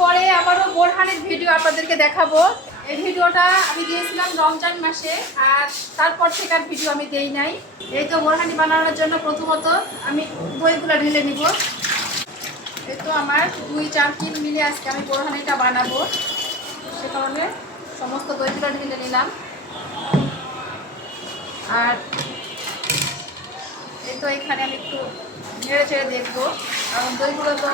পরে আবারও বোরহানের ভিডিও আপনাদেরকে দেখাবো। এই ভিডিওটা আমি দিয়েছিলাম রমজান মাসে, আর তারপর থেকে আর ভিডিও আমি দেই নাই। এই তো বোরহানি বানানোর জন্য প্রথমত আমি দইগুলো ঢেলে নিব। এই তো আমার 2-4 কিল মিলে আজকে আমি বোরহানিটা বানাবো, সে কারণে সমস্ত দইগুলো ঢেলে নিলাম। আর এই তো এখানে আমি একটু নেড়ে চেড়ে দেখবো, কারণ দইগুলো তো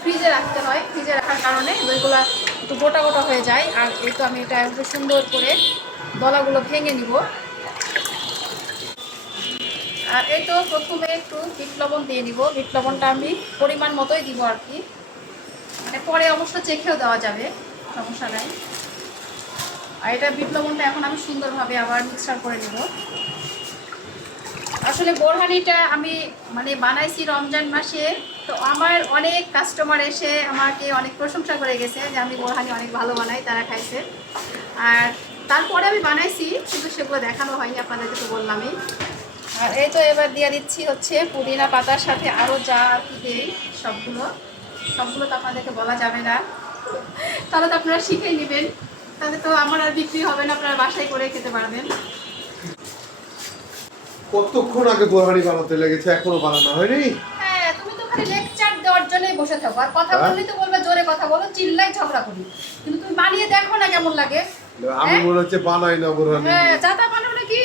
ফ্রিজে রাখতে হয়। ফ্রিজে রাখার কারণে দইগুলো একটু গোটা গোটা হয়ে যায়। আর এই তো আমি এটা একটু সুন্দর করে দলাগুলো ভেঙে নিব। আর এই তো প্রথমে একটু বিট লবণ দিয়ে নিব। বিট লবণটা আমি পরিমাণ মতোই দিব আর কি, মানে পরে অবশ্য চেখেও দেওয়া যাবে, সমস্যা নাই। আর এটা বিট লবণটা এখন আমি সুন্দরভাবে আবার মিক্সচার করে নিব। আসলে বোরহানিটা আমি মানে বানাইছি রমজান মাসে, তো আমার অনেক কাস্টমার এসে আমাকে অনেক প্রশংসা করে গেছে যে আমি বোরহানি অনেক ভালো বানাই, তারা খাইছে। আর তারপরে আমি বানাইছি, কিন্তু সেগুলো দেখানো হয়নি, আপনাদেরকে তো বললামই। আর এই তো এবার দিয়ে দিচ্ছি হচ্ছে পুদিনা পাতার সাথে আরও যা আর কি দিই, সবগুলো তো আপনাদেরকে বলা যাবে না, তাহলে তো আপনারা শিখে নেবেন, তাহলে তো আমার আর বিক্রি হবে না, আপনারা বাসায় করে খেতে পারবেন। কতক্ষণ আগে বোরহানি বানাতে লেগেছে, এখনো বানানো হয়নি? হ্যাঁ, তুমি তো খালি লেকচার দেওয়ার জন্যই বসে থাকো, আর কথা বললেই তো বলবে জোরে কথা বলো, চিল্লাই ঝগড়া করি, কিন্তু তুমি বানিয়ে দেখো না কেমন লাগে। আমি মনে হচ্ছে বানাই না বোরহানি। হ্যাঁ, জাতা বানাও নাকি?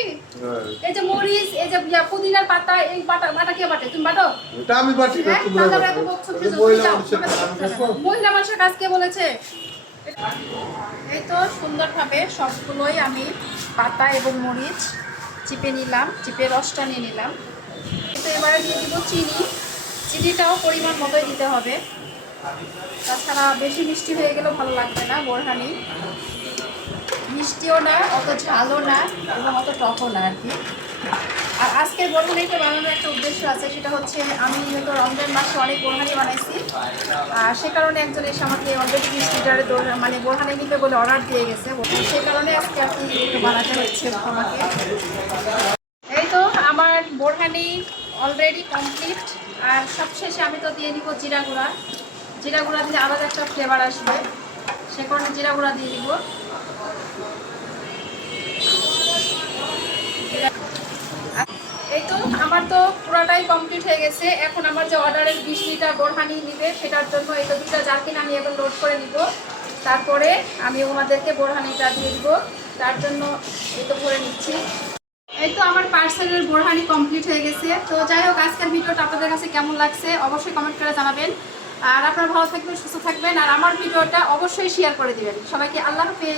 এই যে মরিচ, এই যে পুদিনার পাতা, এই বাটা কে বাটে? তুমি বাটো? এটা আমি বাটি না, তুমি তাহলে এত বকছো কি? মহিলা মানুষের কাজ কে বলেছে? এই তো সুন্দরভাবে সবগুলোই আমি পাতা এবং মরিচ চিপে নিলাম, চিপে রসটা নিয়ে নিলাম। তো এবারে দিয়ে দিব চিনি। চিনিটাও পরিমাণ মতোই দিতে হবে, তাছাড়া বেশি মিষ্টি হয়ে গেলেও ভালো লাগবে না। বোরহানি মিষ্টিও না, অত ঝালও না, এবং অত টকও না আর কি। আর আজকের বোরহানিটা বানানোর একটা উদ্দেশ্য আছে, সেটা হচ্ছে আমি হয়তো রমজান মাসে অনেক বোরহানি বানাইছি, আর সে কারণে একজন এসে আমাকে অলরেডি 20 লিটারের মানে বোরহানি নিবে বলে অর্ডার দিয়ে গেছে, সেই কারণে আজকে আর কি একটু বানাতে হচ্ছে আমাকে। এই তো আমার বোরহানি অলরেডি কমপ্লিট। আর সবশেষে আমি তো দিয়ে নিব জিরা গুঁড়া। জিরা গুঁড়া দিলে আলাদা একটা ফ্লেভার আসবে, সে কারণে জিরা গুঁড়া দিয়ে দিব। এই তো আমার তো পুরাটাই কমপ্লিট হয়ে গেছে। এখন আমার যে অর্ডারের 20 লিটার বোরহানি নিবে, সেটার জন্য এই তো 2টা জারকিন আমি এখন লোড করে নিব। তারপরে আমি ওনাদেরকে বোরহানিটা দিয়ে দিব, তার জন্য এই তো ভরে নিচ্ছি। এই তো আমার পার্সেলের বোরহানি কমপ্লিট হয়ে গেছে। তো যাই হোক, আজকের ভিডিওটা আপনাদের কাছে কেমন লাগছে অবশ্যই কমেন্ট করে জানাবেন। আর আপনারা ভালো থাকবেন, সুস্থ থাকবেন, আর আমার ভিডিওটা অবশ্যই শেয়ার করে দিবেন। সবাইকে আল্লাহ হাফেজ।